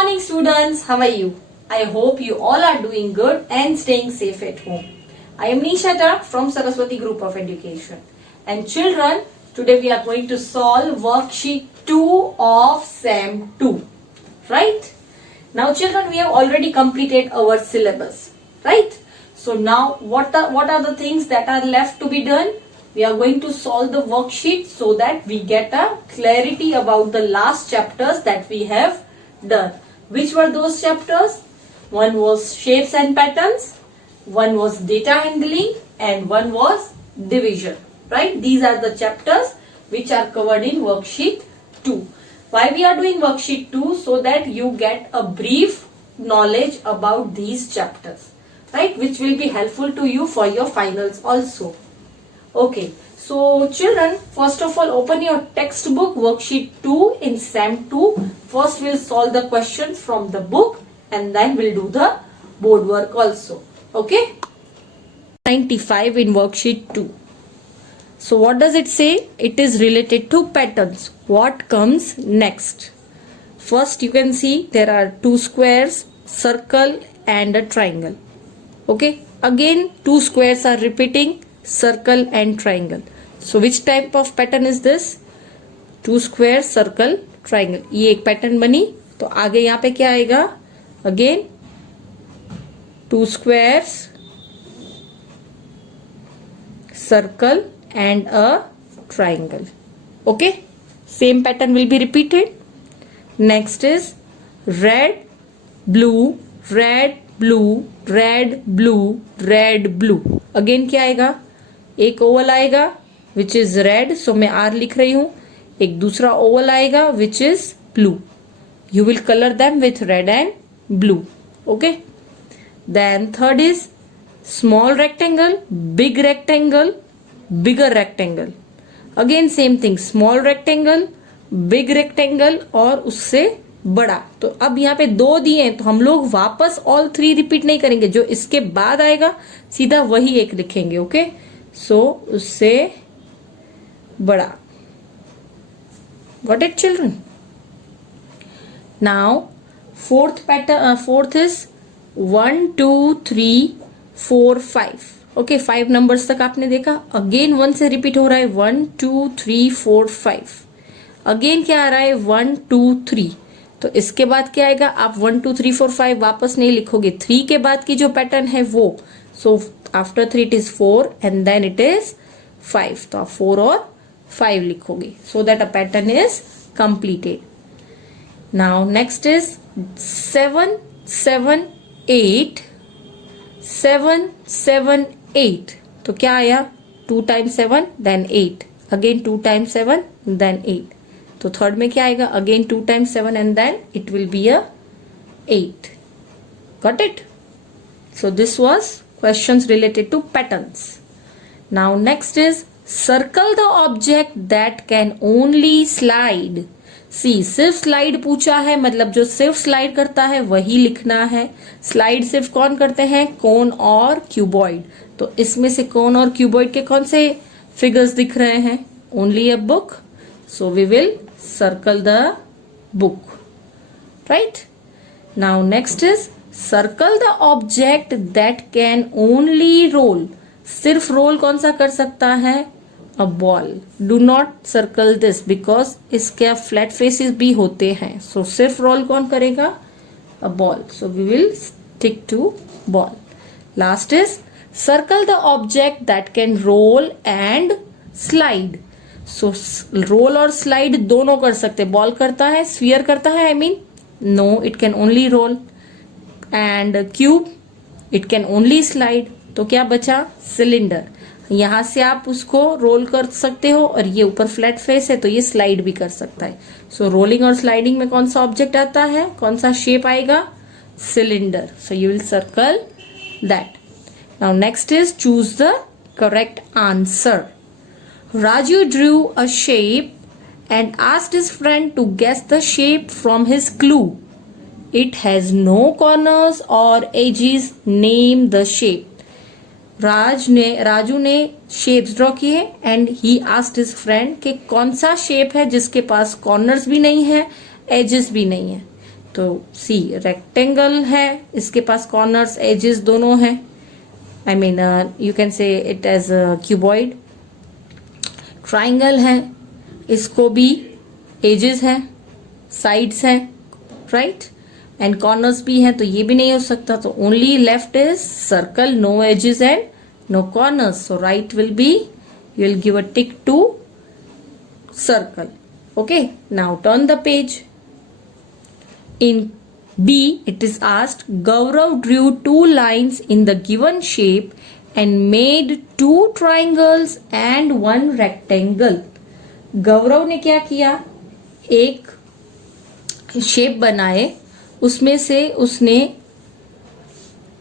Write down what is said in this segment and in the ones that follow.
morning students, how are you? I hope you all are doing good and staying safe at home. I am Nisha Tak from Saraswati Group of Education. And children, today we are going to solve worksheet 2 of SEM 2. Right? Now children, we have already completed our syllabus. Right? So now what are the things that are left to be done? We are going to solve the worksheet so that we get a clarity about the last chapters that we have done. Which were those chapters? One was shapes and patterns, one was data handling, and one was division. Right? These are the chapters which are covered in worksheet 2. Why we are doing worksheet 2? So that you get a brief knowledge about these chapters. Right? Which will be helpful to you for your finals also. Okay, so children, first of all open your textbook worksheet 2 in SEM 2. First we'll solve the questions from the book and then we'll do the board work also. Okay? 95 in worksheet 2. So what does it say? It is related to patterns. What comes next? First you can see there are two squares, circle and a triangle. Okay? Again two squares are repeating, circle and triangle. So which type of pattern is this? Two square, circle, triangle. ये एक pattern बनी. तो आगे यहाँ पे क्या आएगा? Again two squares, circle and a triangle. Okay? Same pattern will be repeated. Next is red, blue, red, blue, red, blue, red, blue. Again क्या आएगा? एक ओवल आएगा विच इज रेड, सो मैं आर लिख रही हूं. एक दूसरा ओवल आएगा which is blue. You will colour them with red and blue. Okay. Then third is small rectangle, big rectangle, bigger rectangle. Again same thing, small rectangle, big rectangle और उससे बड़ा. तो अब यहाँ पे दो दिए हैं तो हम लोग वापस ऑल थ्री रिपीट नहीं करेंगे. जो इसके बाद आएगा सीधा वही एक लिखेंगे. ओके. सो उससे बड़ा. Got it children? Now fourth pattern, fourth is 1 2 3 4 5. Okay, 5 numbers तक आपने देखा. अगेन 1 से रिपीट हो रहा है 1 2 3 4 5. अगेन क्या आ रहा है 1 2 3. तो इसके बाद क्या आएगा? आप 1 2 3 4 5 वापस नहीं लिखोगे. 3 के बाद की जो पैटर्न है वो. So after 3 it is 4 and then it is 5. तो आप 4 और 5 लिखोगे so that a pattern is completed. Now next is 7 7 8 7 7 8. तो क्या आया? 2 times 7 then 8. Again 2 times 7 then 8. तो थर्ड में क्या आएगा? Again 2 times 7 and then it will be a 8. Got it? So this was questions related to patterns. Now next is circle the object that can only slide. See, सिर्फ slide पूछा है, मतलब जो सिर्फ स्लाइड करता है वही लिखना है. स्लाइड सिर्फ कौन करते हैं? कोन और क्यूबॉइड. तो इसमें से कोन और क्यूबॉइड के कौन से फिगर्स दिख रहे हैं? Only a book. So we will circle the book. Right? Now next is circle the object that can only roll. सिर्फ रोल कौन सा कर सकता है? A ball. Do not circle this because इसके फ्लैट फेसेस भी होते हैं. So सिर्फ रोल कौन करेगा? A ball. So we will stick to ball. Last is circle the object that can roll and slide. So roll और slide दोनों कर सकते. बॉल करता है, स्फीयर करता है, I mean no, it can only roll. And cube it can only slide. तो क्या बचा? सिलेंडर. यहां से आप उसको रोल कर सकते हो और ये ऊपर फ्लैट फेस है तो ये स्लाइड भी कर सकता है. सो रोलिंग और स्लाइडिंग में कौन सा ऑब्जेक्ट आता है? कौन सा शेप आएगा? Cylinder. So you will circle that. Now next is choose the correct answer. Raju drew a shape and asked his friend to guess the shape from his clue. It has no corners or edges. Name the shape. Raju ने shapes draw किए and he asked his friend कि कौन सा shape है जिसके पास corners भी नहीं है, एजेस भी नहीं है. तो सी रेक्टेंगल है, इसके पास कॉर्नर्स एजेस दोनों हैं, I mean you can say it as cuboid. Triangle है, इसको भी एजेस है, साइड्स है, राइट, एंड कॉर्नर्स भी हैं, तो ये भी नहीं हो सकता। तो only left is circle, no edges and no corners, so right will be, you will give a tick to circle. Okay, now turn the page. In B, it is asked, Gaurav drew two lines in the given shape and made two triangles and one rectangle. गौरव ने क्या किया, एक shape बनाए, उसमें से उसने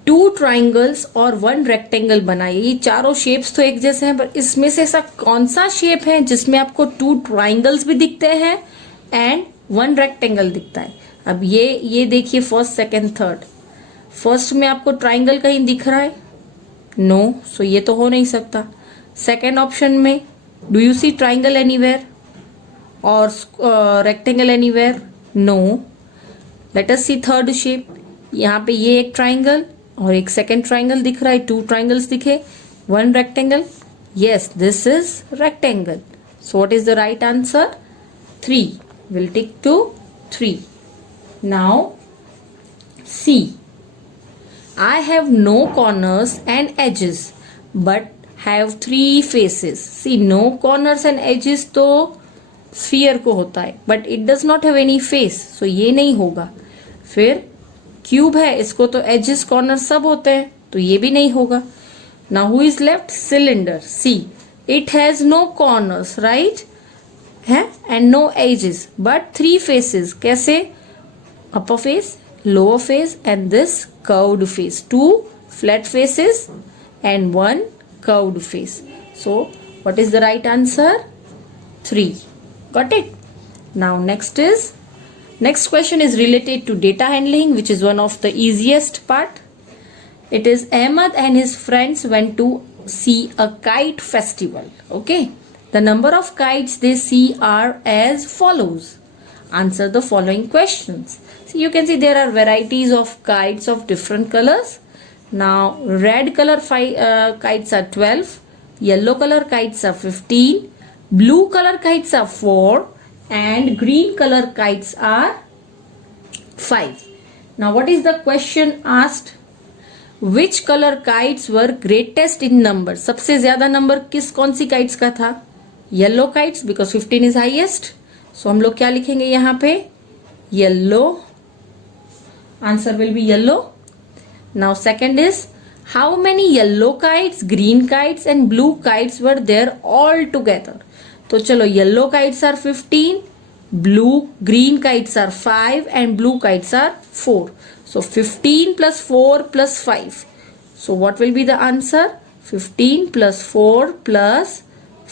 two triangles और one rectangle बनाए। ये चारों शेप्स तो एक जैसे हैं, पर इसमें से ऐसा कौन सा शेप है जिसमें आपको टू ट्राइंगल्स भी दिखते हैं एंड वन रेक्टेंगल दिखता है। अब ये देखिए, फर्स्ट सेकंड थर्ड, फर्स्ट में आपको ट्राइंगल कहीं दिख रहा है? नो, सो ये तो हो नहीं सकता। सेकंड ऑप्शन में do you see triangle anywhere और rectangle anywhere? No. Let us see third shape, यहाँ पे ये एक ट्राइंगल और एक सेकेंड ट्राइंगल दिख रहा है, टू ट्राइंगल्स दिखे, one rectangle, yes, this is rectangle. So what is the right answer? 3. We'll tick to 3. Now C. I have no corners and edges but have 3 faces. See, no corners and edges तो sphere को होता है, but it does not have any face, so ये नहीं होगा। फिर cube है, इसको तो एजेस कॉर्नर सब होते हैं, तो ये भी नहीं होगा। Now who is left? Cylinder. See, it has no corners, right, है, and no edges but 3 faces. कैसे? Upper face, lower face and this curved face, 2 flat faces and 1 curved face. So what is the right answer? 3. Got it? Now next question is related to data handling, which is one of the easiest part. It is Ahmed and his friends went to see a kite festival. Okay, the number of kites they see are as follows. Answer the following questions. So you can see there are varieties of kites of different colors. Now red color kites are 12, yellow color kites are 15, blue color kites are 4, and green color kites are 5. Now what is the question asked? Which color kites were greatest in number? सबसे ज्यादा number कौन सी kites का था? Yellow kites, because 15 is highest. So हम लोग क्या लिखेंगे यहाँ पे? Yellow. Answer will be yellow. Now second is, how many yellow kites, green kites and blue kites were there all together? तो चलो, yellow kites are 15, green kites are 5 and blue kites are 4. So 15 plus 4 plus 5. So what will be the answer? 15 plus 4 plus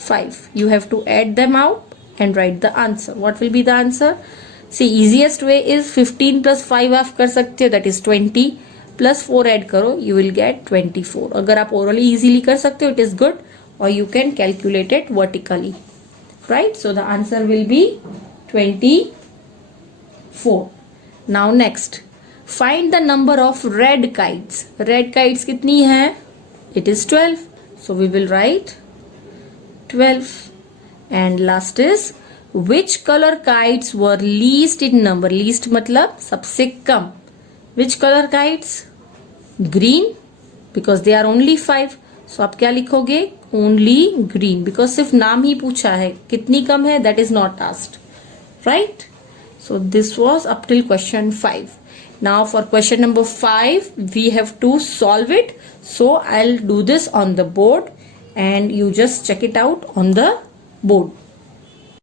5. You have to add them out and write the answer. What will be the answer? See, easiest way is 15 plus 5 आप कर सकते हो, that is 20, plus 4 add करो, you will get 24. अगर आप orally easily कर सकते हो, it is good, or you can calculate it vertically. Right? So the answer will be 24. Now next, find the number of red kites. Red kites कितनी है? It is 12. So we will write 12. And last is, which color kites were least in number? Least मतलब सबसे कम. Which color kites? Green, because they are only 5. So आप क्या लिखोगे? Only green, because सिर्फ नाम ही पूछा है, कितनी कम है that is not asked, right? So this was up till question 5. Now for question number 5 we have to solve it. So I'll do this on the board and you just check it out on the board.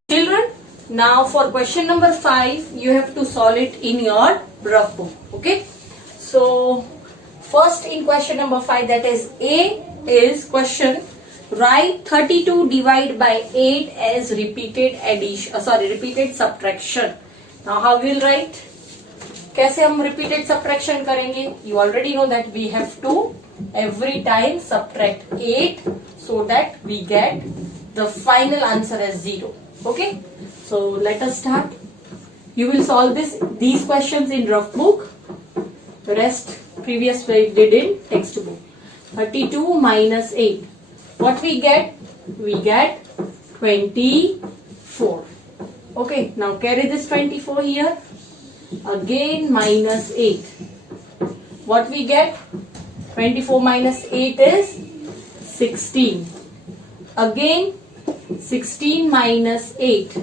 Children, now for question number 5 you have to solve it in your rough book. Okay, so first in question number 5, that is A, is question, write 32 divided by 8 as repeated repeated subtraction. Now how we will write? कैसे हम repeated subtraction करेंगे? You already know that we have to every time subtract 8 so that we get the final answer as 0. Okay, so let us start. You will solve these questions in rough book. The rest previous we did in textbook. 32 minus 8. What we get? We get 24. Okay, now carry this 24 here. Again minus 8. What we get? 24 minus 8 is 16. Again 16 minus 8.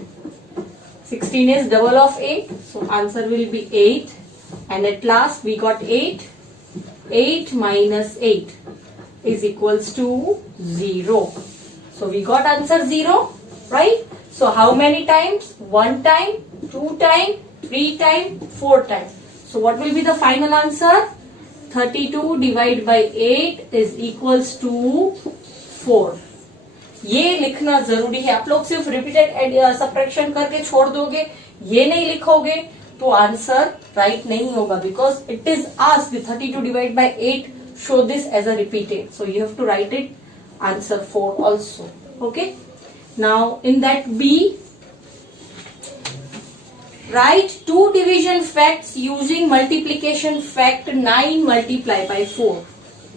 16 is double of 8. So answer will be 8. And at last we got 8. 8 minus 8 is equals to 0. So we got answer 0, right? So how many times? 1 time, 2 time, 3 time, 4 time. So what will be the final answer? 32 divided by 8 is equals to 4. ये लिखना जरूरी है. आप लोग सिर्फ repeated subtraction करके छोड़ दोगे, ये नहीं लिखोगे तो आंसर राइट नहीं होगा, because it is asked 32 divide by 8 show this as a repeated, so you have to write it answer 4 also. Okay, now in that B, write two division facts using multiplication fact 9 multiply by 4.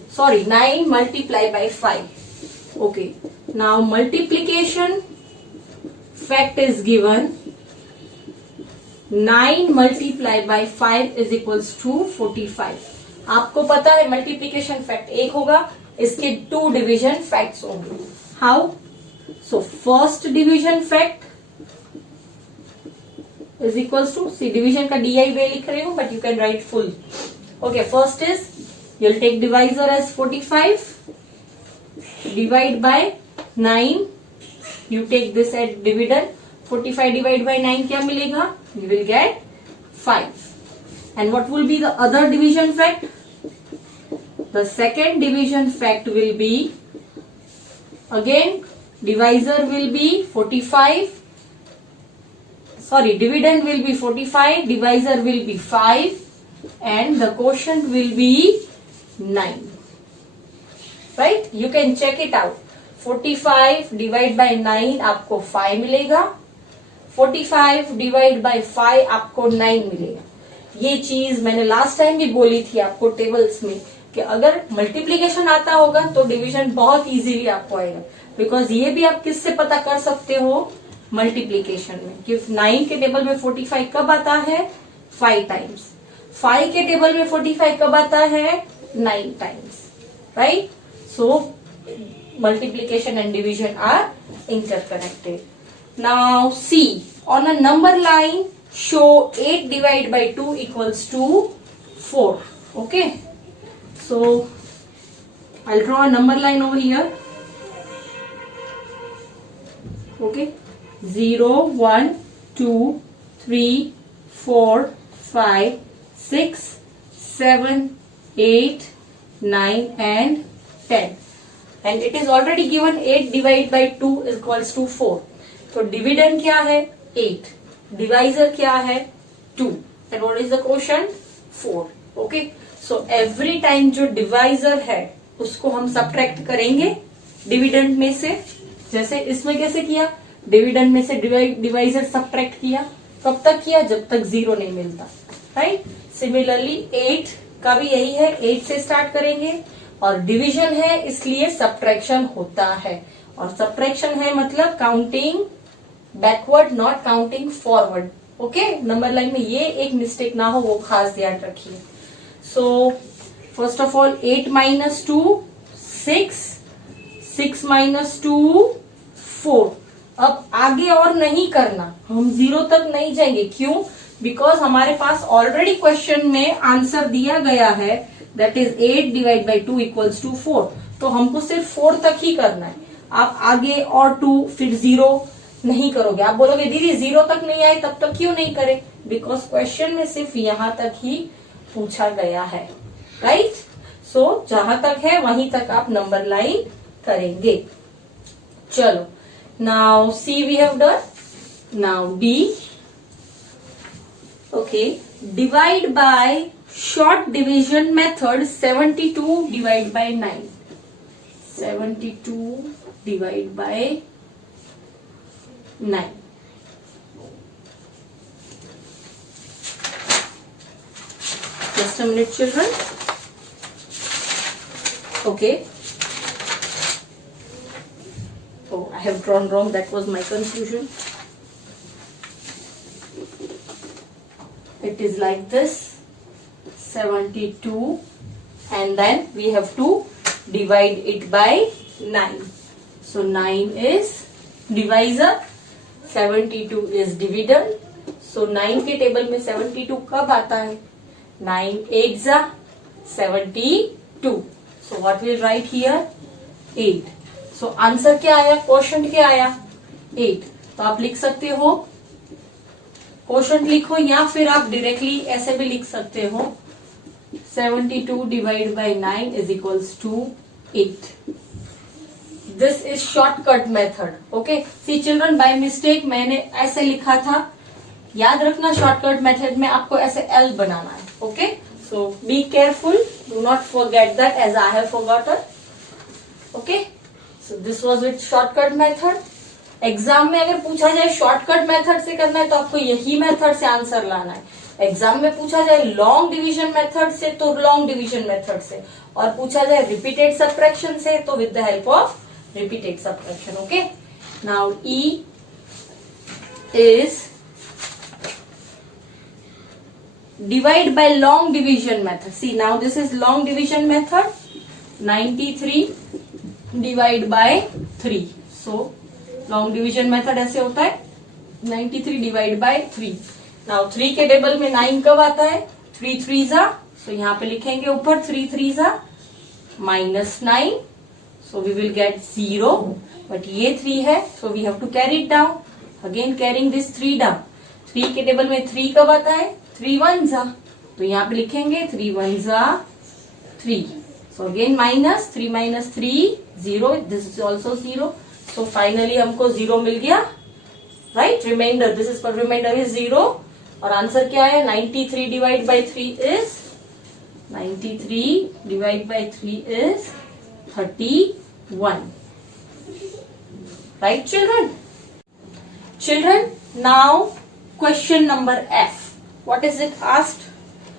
Sorry, 9 multiply by 5. Okay, now multiplication fact is given. 9 multiply by 5 is equals to 45. आपको पता है multiplication fact एक होगा, इसके 2 division facts होंगे. How? So first division fact is equals to, see division का DI way लिख रही हूं but you can write full. Okay, first is you will take divisor as 45 divide by 9. You take this at dividend. 45 divide by 9 क्या मिलेगा? You will get 5. And what will be the other division fact? The second division fact will be, again divisor will be 45, sorry, dividend will be 45, divisor will be 5 and the quotient will be 9. Right? You can check it out. 45 divide by 9 आपको 5 मिलेगा. 45 divide by 5 आपको 9 मिलेगा. ये चीज मैंने last time भी बोली थी आपको टेबल्स में कि अगर मल्टीप्लीकेशन आता होगा तो डिवीजन बहुत इजीली आपको आएगा, बिकॉज ये भी आप किससे पता कर सकते हो? मल्टीप्लीकेशन में. कि 9 के टेबल में 45 कब आता है? 5 टाइम्स. 5 के टेबल में 45 कब आता है? 9 times. Right? So multiplication and division are interconnected. Now see, on a number line show 8 divided by 2 equals to 4. Okay, so I'll draw a number line over here. Okay, 0 1 2 3 4 5 6 7 8 9 and 10, and it is already given 8 divided by 2 is equals to 4. तो dividend क्या है? 8. Divisor क्या है? 2. And what is the quotient? 4. Okay, so every time जो divisor है उसको हम subtract करेंगे डिविडेंड में से. जैसे इसमें कैसे किया? डिविडेंड में से डिवाइजर सब्ट्रैक्ट किया. कब तक किया? जब तक 0 नहीं मिलता. राइट? सिमिलरली 8 का भी यही है. 8 से स्टार्ट करेंगे और डिविजन है इसलिए सब्ट्रैक्शन होता है. और सब्ट्रैक्शन है मतलब counting backward, not counting forward. Okay, number line में ये एक मिस्टेक ना हो, वो खास ध्यान रखिए. So first of all 8 minus 2 6, 6 minus 2 4. अब आगे और नहीं करना, हम 0 तक नहीं जाएंगे. क्यों? बिकॉज हमारे पास ऑलरेडी क्वेश्चन में आंसर दिया गया है, that is 8 divide by 2 equals to 4. तो हमको सिर्फ 4 तक ही करना है. आप आगे और 2 फिर 0 नहीं करोगे. आप बोलोगे दीदी 0 तक नहीं आए तब तक क्यों नहीं करे? बिकॉज क्वेश्चन में सिर्फ यहां तक ही पूछा गया है. राइट? सो जहां तक है वहीं तक आप नंबर लाइन करेंगे. चलो, now see we have done. Now D. Okay, divide by short division method 72 divide by 9. 72 divide by 9. Just a minute, children. Okay. Oh, I have drawn wrong. That was my confusion. It is like this. 72. And then we have to divide it by 9. So 9 is divisor. 72 is dividend. So 9 के table में 72 कब आता है? 9 8 जा 72. So what we'll write here? 8. So answer क्या आया? Quotient क्या आया? 8. तो आप लिख सकते हो, क्वोशंट लिखो या फिर आप डायरेक्टली ऐसे भी लिख सकते हो, 72 divided by 9 is equals to 8. This is shortcut method. Okay. See children, by mistake मैंने ऐसे लिखा था. याद रखना शॉर्टकट मेथड में आपको ऐसे L बनाना है. Okay. So be careful. Do not forget that as I have forgotten. Okay. So this was with shortcut method. Exam में अगर पूछा जाए शॉर्टकट मेथड से करना है तो आपको यही मेथड से आंसर लाना है. एग्जाम में पूछा जाए लॉन्ग डिवीजन मेथड से तो लॉन्ग डिवीजन मेथड से, और पूछा जाए रिपीटेड सबट्रैक्शन से तो with the help of repeated subtraction. Okay. Now E is divide by long division method. See now this is long division method. 93 divide by 3. So long division method ऐसे होता है 93 divide by 3. Now 3 के table में 9 कब आता है? 3 3 जा. So यहाँ पे लिखेंगे ऊपर 3 3 जा -9. So we will get 0, but ये 3 है, so we have to carry it down. Again carrying this 3 down. 3 के टेबल में 3 कब आता है? 3 1 जा. तो यहाँ पे लिखेंगे 3 1 जा 3. So again minus 3 minus 3 0. This is also 0. So finally हमको 0 मिल गया. Right? Remainder. This is for remainder is 0. और आंसर क्या है? 93 divided by 3 is 93 divided by 3 is 31. Right children? Children, now question number F. What is it asked?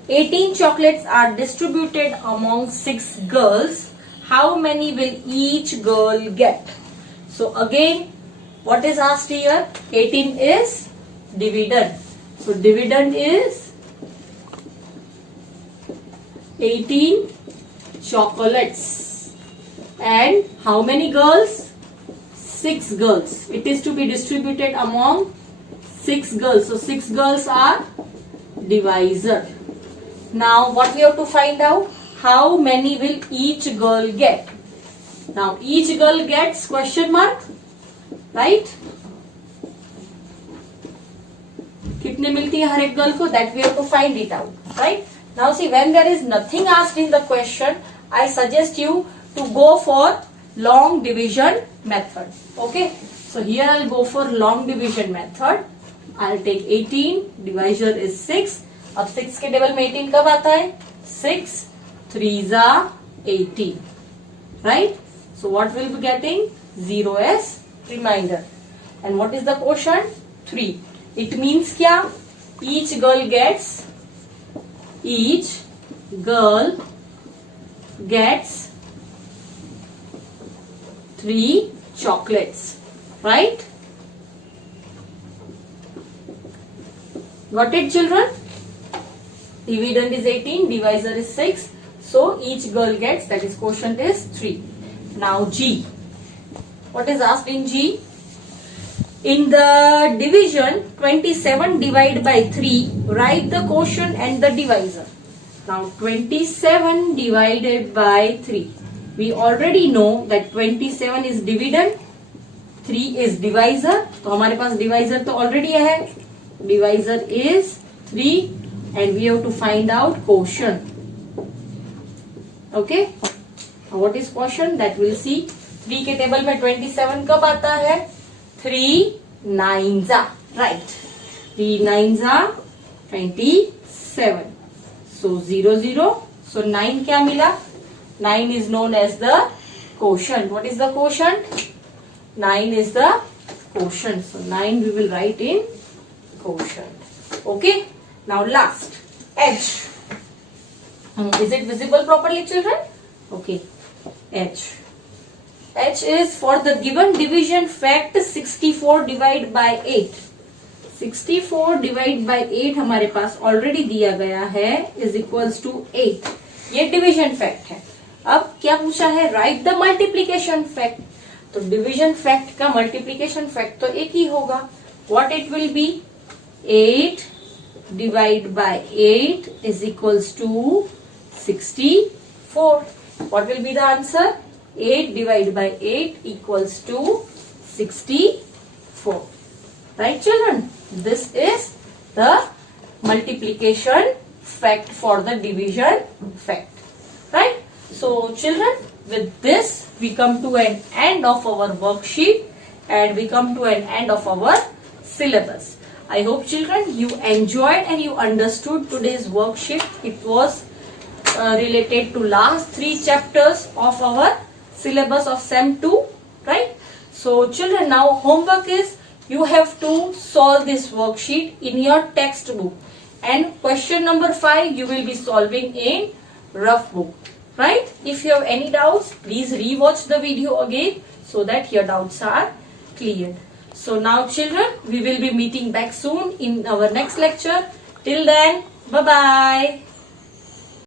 18 chocolates are distributed among 6 girls. How many will each girl get? So again, what is asked here? 18 is dividend. So dividend is 18 chocolates. And how many girls? 6 girls. It is to be distributed among 6 girls. So 6 girls are divisor. Now what we have to find out? How many will each girl get? Now each girl gets question mark, right? कितने मिलती है हर एक girl को? That we have to find it out, right? Now see, when there is nothing asked in the question, I suggest you to go for long division method. Okay. So here I'll go for long division method. I'll take 18. Divisor is 6. अब 6 के table में 18 कब आता है? 6 3 जा 18. Right? So what will be getting? 0 as remainder. And what is the quotient? 3. It means क्या? Each girl gets 3 chocolates, right? Got it children? Dividend is 18, divisor is 6. So each girl gets, that is quotient is 3. Now G. What is asked in G? In the division 27 divided by 3, write the quotient and the divisor. Now 27 divided by 3. We already know that 27 is dividend, 3 is divisor. तो हमारे पास divisor तो already है. Divisor is 3 and we have to find out quotient. Okay. Now what is quotient? That we'll see. 3 के table में 27 कब आता है? 3 9s are, right. 3 9s are 27. So 0 0. So 9 क्या मिला? 9 is known as the quotient. What is the quotient? 9 is the quotient. So 9 we will write in quotient. Okay. Now last H. Is it visible properly, children? Okay. H. H is for the given division fact 64 divide by 8. 64 divide by 8 हमारे पास already दिया गया है is equals to 8. ये division fact है. अब क्या पूछा है? Right the multiplication fact. तो डिवीजन फैक्ट का मल्टीप्लीकेशन फैक्ट तो एक ही होगा. What it will be? 8 divide by 8 is equals to 64. What will be the answer? 8 divided by 8 equals to 64. Right, children? This is the multiplication fact for the division fact. Right? So, children, with this we come to an end of our worksheet and we come to an end of our syllabus. I hope, children, you enjoyed and you understood today's worksheet. It was related to last 3 chapters of our syllabus of SEM 2, right? So children, now homework is you have to solve this worksheet in your textbook, and question number 5 you will be solving in rough book, right? If you have any doubts, please rewatch the video again so that your doubts are cleared. So now, children, we will be meeting back soon in our next lecture. Till then, bye bye.